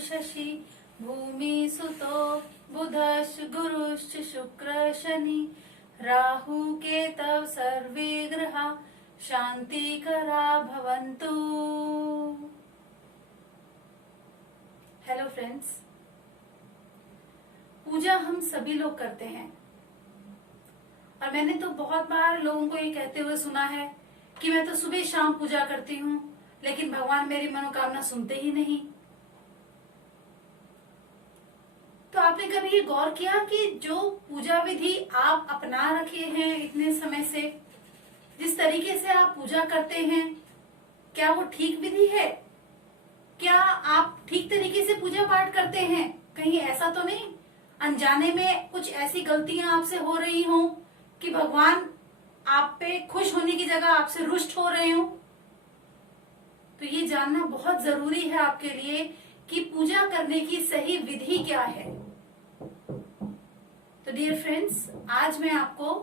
शशि भूमि सुतो बुधश्च गुरुश्च शुक्र शनि राहु केतव सर्वे ग्रहा शांतिकरा भवन्तु। हेलो फ्रेंड्स, पूजा हम सभी लोग करते हैं और मैंने तो बहुत बार लोगों को ये कहते हुए सुना है कि मैं तो सुबह शाम पूजा करती हूँ लेकिन भगवान मेरी मनोकामना सुनते ही नहीं। तो आपने कभी ये गौर किया कि जो पूजा विधि आप अपना रखे हैं इतने समय से, जिस तरीके से आप पूजा करते हैं, क्या वो ठीक विधि है? क्या आप ठीक तरीके से पूजा पाठ करते हैं? कहीं ऐसा तो नहीं अनजाने में कुछ ऐसी गलतियां आपसे हो रही हो कि भगवान आप पे खुश होने की जगह आपसे रुष्ट हो रहे हो? तो ये जानना बहुत जरूरी है आपके लिए कि पूजा करने की सही विधि क्या है। तो डियर फ्रेंड्स, आज मैं आपको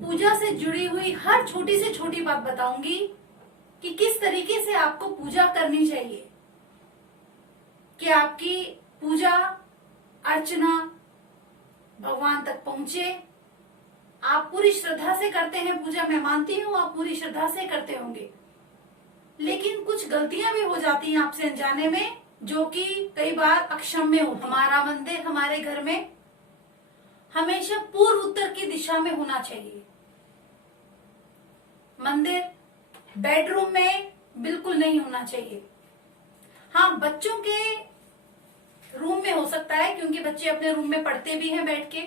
पूजा से जुड़ी हुई हर छोटी से छोटी बात बताऊंगी कि किस तरीके से आपको पूजा करनी चाहिए कि आपकी पूजा अर्चना भगवान तक पहुंचे। आप पूरी श्रद्धा से करते हैं पूजा, मैं मानती हूँ आप पूरी श्रद्धा से करते होंगे, लेकिन कुछ गलतियां भी हो जाती हैं आपसे अनजाने में, जो कि कई बार अक्षम्य हो। हमारा मंदिर हमारे घर में हमेशा पूर्व उत्तर की दिशा में होना चाहिए। मंदिर बेडरूम में बिल्कुल नहीं होना चाहिए। हाँ, बच्चों के रूम में हो सकता है क्योंकि बच्चे अपने रूम में पढ़ते भी हैं, बैठ के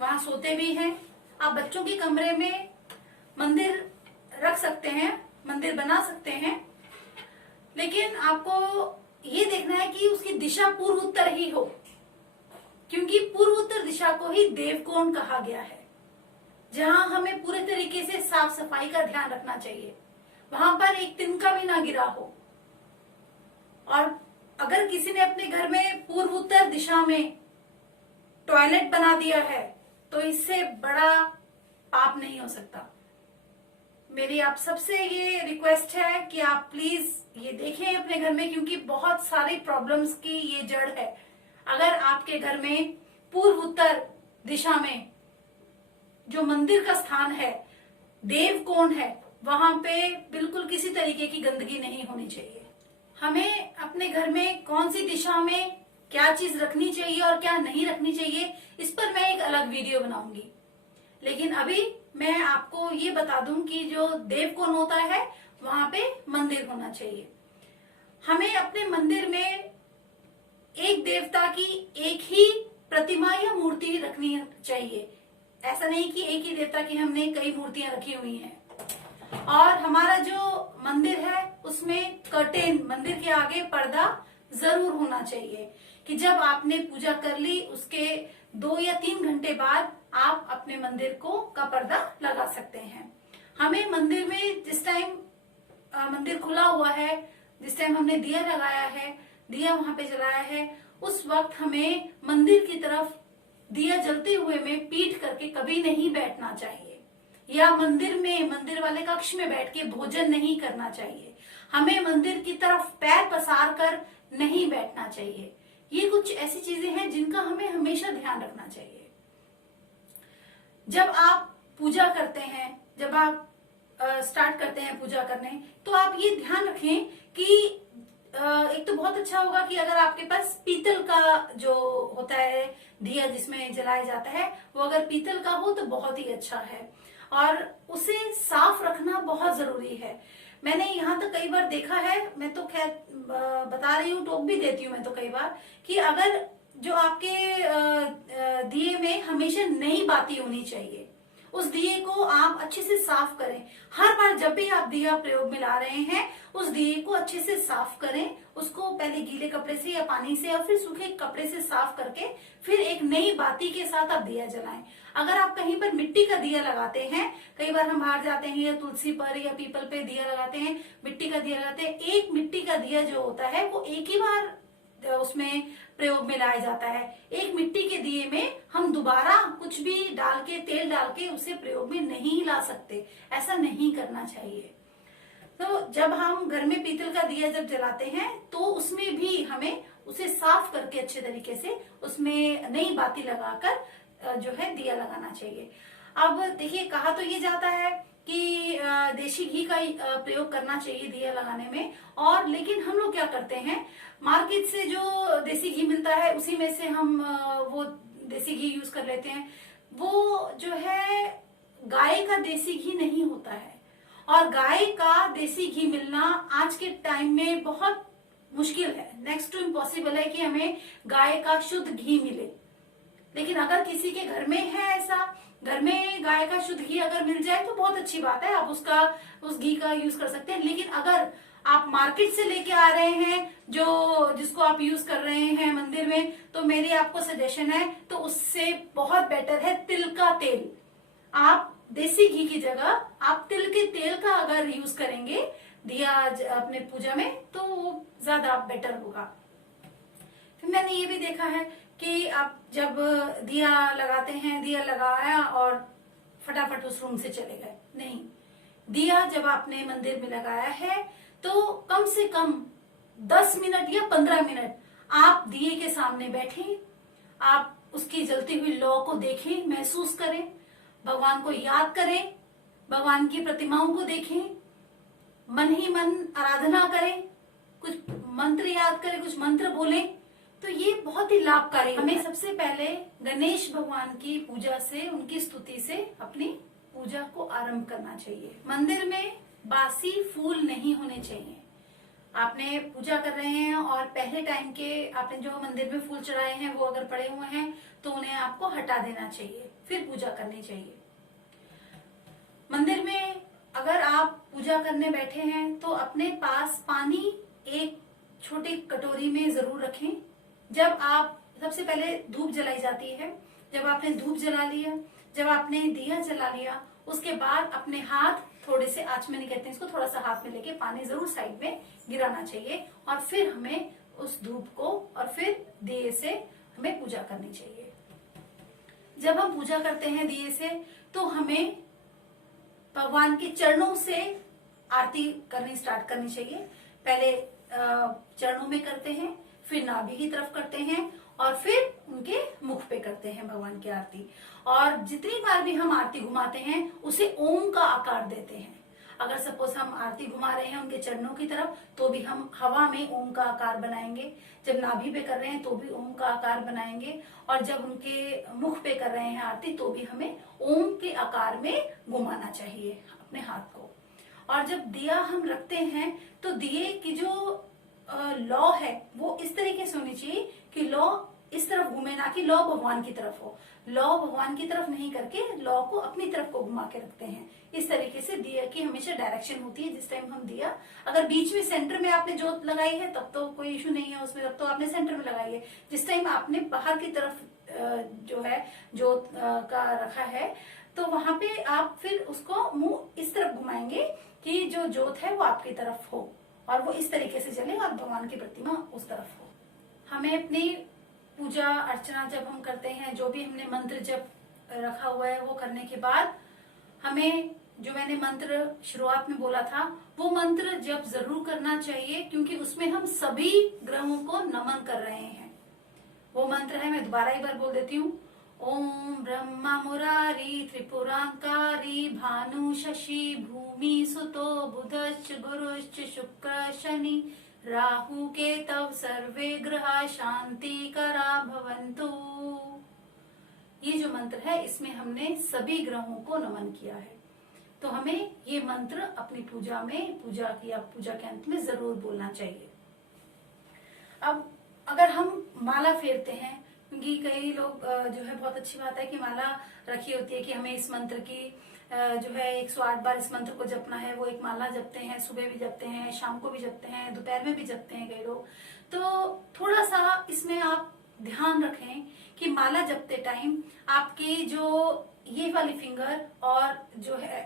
वहां सोते भी हैं। आप बच्चों के कमरे में मंदिर रख सकते हैं, मंदिर बना सकते हैं, लेकिन आपको ये देखना है कि उसकी दिशा पूर्व उत्तर ही हो, क्योंकि पूर्व उत्तर दिशा को ही देवकोण कहा गया है, जहां हमें पूरे तरीके से साफ सफाई का ध्यान रखना चाहिए, वहां पर एक तिनका भी ना गिरा हो। और अगर किसी ने अपने घर में पूर्व उत्तर दिशा में टॉयलेट बना दिया है तो इससे बड़ा पाप नहीं हो सकता। मेरी आप सबसे ये रिक्वेस्ट है कि आप प्लीज ये देखें अपने घर में, क्योंकि बहुत सारी प्रॉब्लम्स की ये जड़ है। अगर आपके घर में पूर्व उत्तर दिशा में जो मंदिर का स्थान है, देव कोण है, वहां पे बिल्कुल किसी तरीके की गंदगी नहीं होनी चाहिए। हमें अपने घर में कौन सी दिशा में क्या चीज रखनी चाहिए और क्या नहीं रखनी चाहिए, इस पर मैं एक अलग वीडियो बनाऊंगी। लेकिन अभी मैं आपको ये बता दूं कि जो देवकोण होता है वहां पे मंदिर होना चाहिए। हमें अपने मंदिर में एक देवता की एक ही प्रतिमा या मूर्ति रखनी चाहिए। ऐसा नहीं कि एक ही देवता की हमने कई मूर्तियां रखी हुई हैं। और हमारा जो मंदिर है उसमें कर्टेन, मंदिर के आगे पर्दा जरूर होना चाहिए कि जब आपने पूजा कर ली उसके 2 या 3 घंटे बाद आप अपने मंदिर का पर्दा लगा सकते हैं। हमें मंदिर में जिस टाइम मंदिर खुला हुआ है, जिस टाइम हमने दिया लगाया है, दिया वहां पे जलाया है, उस वक्त हमें मंदिर की तरफ दिया जलते हुए में पीठ करके कभी नहीं बैठना चाहिए, या मंदिर में, मंदिर वाले कक्ष में बैठ के भोजन नहीं करना चाहिए। हमें मंदिर की तरफ पैर पसार कर नहीं बैठना चाहिए। ये कुछ ऐसी चीजें हैं जिनका हमें हमेशा ध्यान रखना चाहिए। जब आप पूजा करते हैं, जब आप स्टार्ट करते हैं पूजा करने, तो आप ये ध्यान रखें कि एक तो बहुत अच्छा होगा कि अगर आपके पास पीतल का जो होता है दिया जिसमें जलाया जाता है, वो अगर पीतल का हो तो बहुत ही अच्छा है, और उसे साफ रखना बहुत जरूरी है। मैंने यहाँ तक कई बार देखा है, मैं तो खैर बता रही हूँ, टोक भी देती हूँ मैं तो कई बार, कि अगर जो आपके दिए में हमेशा नई बाती होनी चाहिए, उस दिए को आप अच्छे से साफ करें। हर बार जब भी आप दिया प्रयोग में ला रहे हैं, उस दिए को अच्छे से साफ करें। उसको पहले गीले कपड़े से या पानी से और फिर सूखे कपड़े से साफ करके फिर एक नई बाती के साथ आप दिया जलाएं। अगर आप कहीं पर मिट्टी का दिया लगाते हैं, कई बार हम बाहर जाते हैं या तुलसी पर या पीपल पे दिया लगाते हैं, मिट्टी का दिया लगाते हैं, एक मिट्टी का दिया जो होता है वो एक ही बार उसमें प्रयोग में लाया जाता है। एक मिट्टी के दिए में हम दोबारा कुछ भी डाल के, तेल डाल के उसे प्रयोग में नहीं ला सकते। ऐसा नहीं करना चाहिए। तो जब हम घर में पीतल का दिया जब जलाते हैं तो उसमें भी हमें उसे साफ करके अच्छे तरीके से उसमें नई बाती लगाकर जो है दिया लगाना चाहिए। अब देखिए, कहा तो ये जाता है कि देसी घी का प्रयोग करना चाहिए दिया लगाने में, और लेकिन हम लोग क्या करते हैं, मार्केट से जो देसी घी मिलता है उसी में से हम वो देसी घी यूज कर लेते हैं। वो जो है गाय का देसी घी नहीं होता है, और गाय का देसी घी मिलना आज के टाइम में बहुत मुश्किल है, नेक्स्ट टू इम्पॉसिबल है कि हमें गाय का शुद्ध घी मिले। लेकिन अगर किसी के घर में है ऐसा, घर में गाय का शुद्ध घी अगर मिल जाए तो बहुत अच्छी बात है, आप उस घी का यूज कर सकते हैं। लेकिन अगर आप मार्केट से लेके आ रहे हैं जिसको आप यूज कर रहे हैं मंदिर में, तो मेरी आपको सजेशन है, तो उससे बहुत बेटर है तिल का तेल। आप देसी घी की जगह आप तिल के तेल का अगर यूज करेंगे दिया अपने पूजा में, तो वो ज्यादा बेटर होगा। फिर मैंने ये भी देखा है कि आप जब दिया लगाते हैं, दिया लगाया और फटाफट उस रूम से चले गए, नहीं। दिया जब आपने मंदिर में लगाया है तो कम से कम 10 मिनट या 15 मिनट आप दिए के सामने बैठें, आप उसकी जलती हुई लौ को देखें, महसूस करें, भगवान को याद करें, भगवान की प्रतिमाओं को देखें, मन ही मन आराधना करें, कुछ मंत्र याद करें, कुछ मंत्र बोलें, तो ये बहुत ही लाभकारी। हमें सबसे पहले गणेश भगवान की पूजा से, उनकी स्तुति से अपनी पूजा को आरंभ करना चाहिए। मंदिर में बासी फूल नहीं होने चाहिए। आपने पूजा कर रहे हैं और पहले टाइम के आपने जो मंदिर में फूल चढ़ाए हैं वो अगर पड़े हुए हैं तो उन्हें आपको हटा देना चाहिए, फिर पूजा करनी चाहिए। मंदिर में अगर आप पूजा करने बैठे हैं तो अपने पास पानी एक छोटी कटोरी में जरूर रखें। जब आप सबसे पहले धूप जलाई जाती है, जब आपने धूप जला लिया, जब आपने दिया जला लिया, उसके बाद अपने हाथ थोड़े से आचमनी कहते हैं इसको, थोड़ा सा हाथ में लेके पानी जरूर साइड में गिराना चाहिए, और फिर हमें उस धूप को और फिर दिए से हमें पूजा करनी चाहिए। जब हम पूजा करते हैं दिए से तो हमें भगवान के चरणों से आरती करनी स्टार्ट करनी चाहिए। पहले चरणों में करते हैं, फिर नाभि की तरफ करते हैं, और फिर उनके मुख पे करते हैं भगवान की आरती। और जितनी बार भी हम आरती घुमाते हैं उसे ओम का आकार देते हैं। अगर सपोज हम आरती घुमा रहे हैं उनके चरणों की तरफ, तो भी हम हवा में ओम का आकार बनाएंगे। जब नाभि पे कर रहे हैं तो भी ओम का आकार बनाएंगे, और जब उनके मुख पे कर रहे हैं आरती तो भी हमें ओम के आकार में घुमाना चाहिए अपने हाथ को। और जब दिया हम रखते हैं तो दिए की जो लौ है वो इस तरीके से होनी चाहिए कि लौ इस तरफ घूमे, ना कि लौ भगवान की तरफ हो। लौ भगवान की तरफ नहीं करके लौ को अपनी तरफ को घुमा के रखते हैं। इस तरीके से दिया की हमेशा डायरेक्शन होती है। जिस टाइम हम दिया, अगर बीच में सेंटर में आपने जोत लगाई है तब तो कोई इशू नहीं है उसमें, तब तो आपने सेंटर में लगाई है। जिस टाइम आपने बाहर की तरफ जो है जोत का रखा है, तो वहां पे आप फिर उसको मुंह इस तरफ घुमाएंगे कि जो जोत है वो आपकी तरफ हो, और वो इस तरीके से जले और भगवान की प्रतिमा उस तरफ हो। हमें अपनी पूजा अर्चना जब हम करते हैं, जो भी हमने मंत्र जब रखा हुआ है वो करने के बाद हमें जो मैंने मंत्र शुरुआत में बोला था वो मंत्र जब जरूर करना चाहिए, क्योंकि उसमें हम सभी ग्रहों को नमन कर रहे हैं। वो मंत्र है, मैं दोबारा एक बार बोल देती हूँ। ओम ब्रह्मा मुरारी त्रिपुरांकारी भानु शशि भूमि सुतो बुधश्च गुरुश्च शुक्र शनि राहु केतव सर्वे ग्रहा शांति करा भवन्तु। ये जो मंत्र है इसमें हमने सभी ग्रहों को नमन किया है, तो हमें ये मंत्र अपनी पूजा में, पूजा के अंत में जरूर बोलना चाहिए। अब अगर हम माला फेरते हैं, क्योंकि कई लोग जो है, बहुत अच्छी बात है कि माला रखी होती है कि हमें इस मंत्र की जो है 108 बार इस मंत्र को जपना है, वो एक माला जपते हैं, सुबह भी जपते हैं, शाम को भी जपते हैं, दोपहर में भी जपते हैं कई लोग। तो थोड़ा सा इसमें आप ध्यान रखें कि माला जपते टाइम आपके जो ये वाली फिंगर और जो है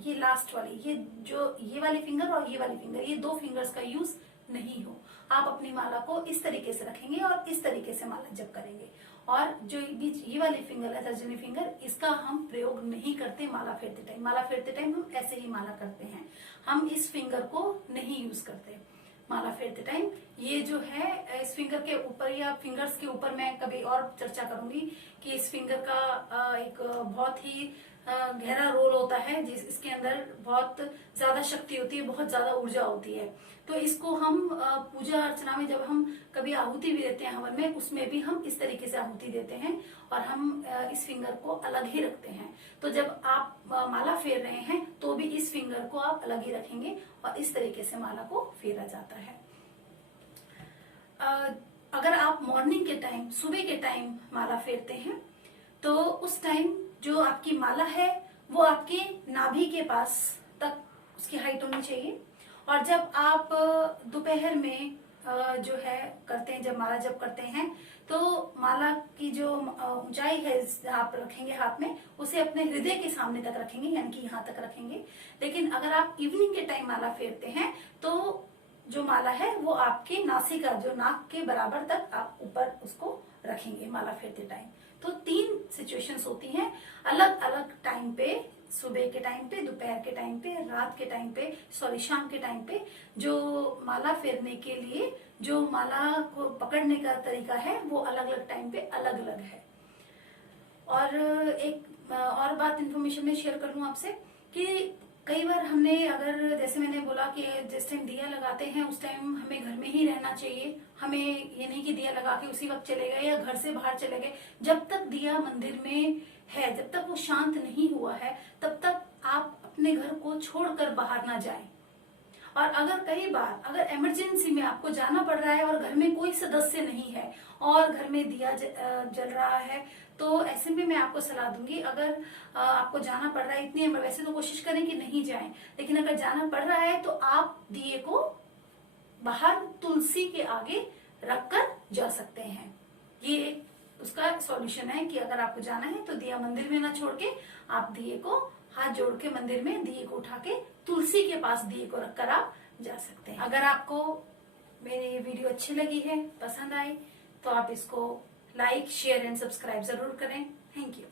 ये लास्ट वाली, ये वाली फिंगर और ये वाली फिंगर, ये 2 फिंगर्स का यूज नहीं हो। आप अपनी माला को इस तरीके से रखेंगे और इस तरीके से माला जप करेंगे, और जो बीच ये वाली फिंगर है तर्जनी फिंगर, इसका हम प्रयोग नहीं करते माला फेरते टाइम। माला फेरते टाइम हम ऐसे ही माला करते हैं, हम इस फिंगर को नहीं यूज करते माला फेरते टाइम। ये जो है इस फिंगर के ऊपर या फिंगर्स के ऊपर मैं कभी और चर्चा करूंगी कि इस फिंगर का एक बहुत ही गहरा रोल होता है, जिस इसके अंदर बहुत ज्यादा शक्ति होती है, बहुत ज्यादा ऊर्जा होती है। तो इसको हम पूजा अर्चना में जब हम कभी आहुति भी देते हैं हवन में, उसमें भी हम इस तरीके से आहुति देते हैं और हम इस फिंगर को अलग ही रखते हैं। तो जब आप माला फेर रहे हैं तो भी इस फिंगर को आप अलग ही रखेंगे और इस तरीके से माला को फेरा जाता है। अगर आप मॉर्निंग के टाइम, सुबह के टाइम माला फेरते हैं तो उस टाइम जो आपकी माला है वो आपके नाभि के पास तक उसकी हाइट होनी चाहिए। और जब आप दोपहर में जो है करते हैं, जब माला जब करते हैं तो माला की जो ऊंचाई है आप रखेंगे हाथ में, उसे अपने हृदय के सामने तक रखेंगे, यानी कि यहाँ तक रखेंगे। लेकिन अगर आप इवनिंग के टाइम माला फेरते हैं तो जो माला है वो आपके नासिका, जो नाक के बराबर तक आप ऊपर उसको रखेंगे माला फेरते टाइम। तो 3 सिचुएशंस होती हैं अलग अलग टाइम पे, सुबह के टाइम पे, दोपहर के टाइम पे, रात के टाइम पे, सॉरी शाम के टाइम पे। जो माला फेरने के लिए जो माला को पकड़ने का तरीका है वो अलग अलग टाइम पे अलग अलग है। और एक और बात इन्फॉर्मेशन में शेयर कर लूं आपसे कि कई बार हमने, अगर जैसे मैंने बोला कि जिस टाइम दिया लगाते हैं उस टाइम हमें घर में ही रहना चाहिए। हमें ये नहीं कि दिया लगा के उसी वक्त चले गए या घर से बाहर चले गए। जब तक दिया मंदिर में है, जब तक वो शांत नहीं हुआ है, तब तक आप अपने घर को छोड़कर बाहर ना जाएं। और अगर कई बार अगर इमरजेंसी में आपको जाना पड़ रहा है और घर में कोई सदस्य नहीं है और घर में दिया जल रहा है, तो ऐसे में मैं आपको सलाह दूंगी, अगर आपको जाना पड़ रहा है, इतनी वैसे तो कोशिश करें कि नहीं जाएं, लेकिन अगर जाना पड़ रहा है तो आप दिए को बाहर तुलसी के आगे रखकर जा सकते हैं। ये उसका सॉल्यूशन है कि अगर आपको जाना है तो दिया मंदिर में ना छोड़ के आप दिए को हाथ जोड़ के मंदिर में दिए को उठा के तुलसी के पास दिए को रखकर आप जा सकते हैं। अगर आपको मेरी वीडियो अच्छी लगी है, पसंद आई, तो आप इसको लाइक, शेयर एंड सब्सक्राइब जरूर करें। Thank you.